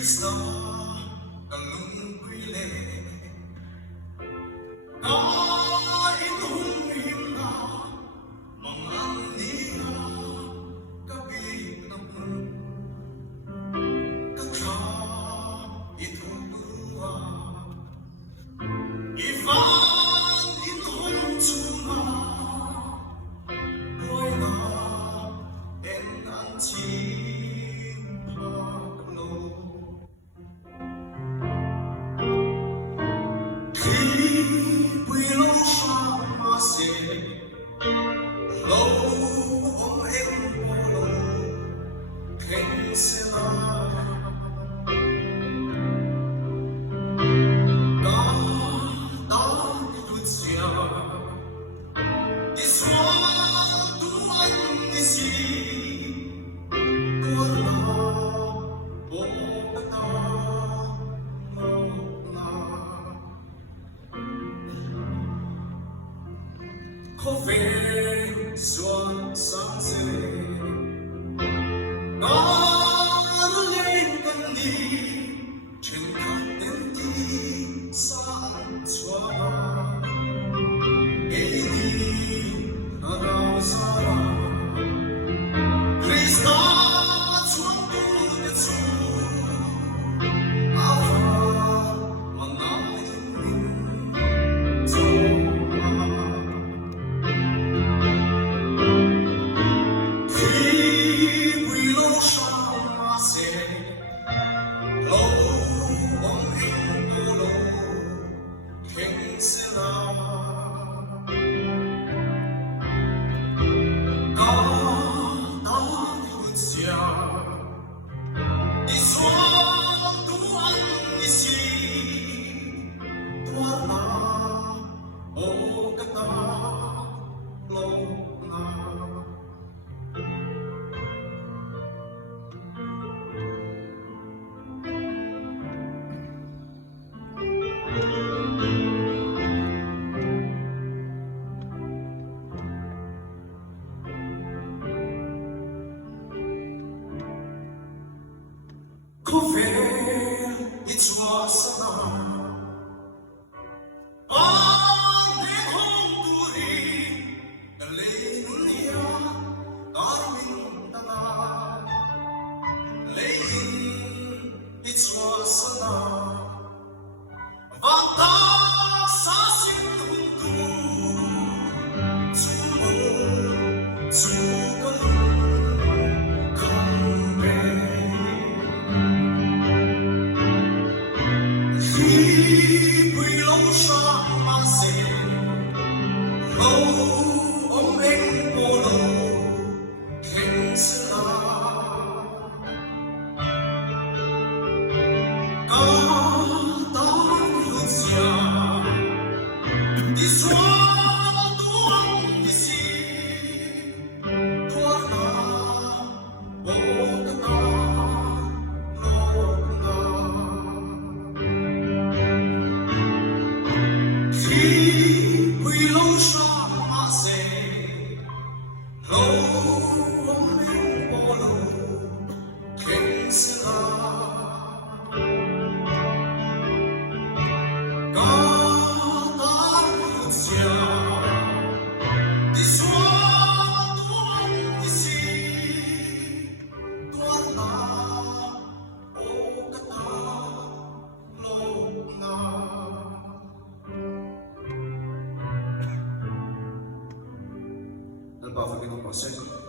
Krista ang pili kahit humina mga niya gabi ng kakait humua ifan itong tuma boy na enantin paglo Có vẻ xuân sáng rơi nó lên cơn đi trên khắp đêm đi sáng xóa ấy đi Lalrosanga Krista chuông tu để chuông áo mà ngắm mình dấu Tuarna hlawkna Có vẻ ít xóa xa nét hôn tuổi đã lấy nia ở mình ta lấy ít xóa xa và ta xa xin hôn tu chú mô chú có không về Não pode fazer com você.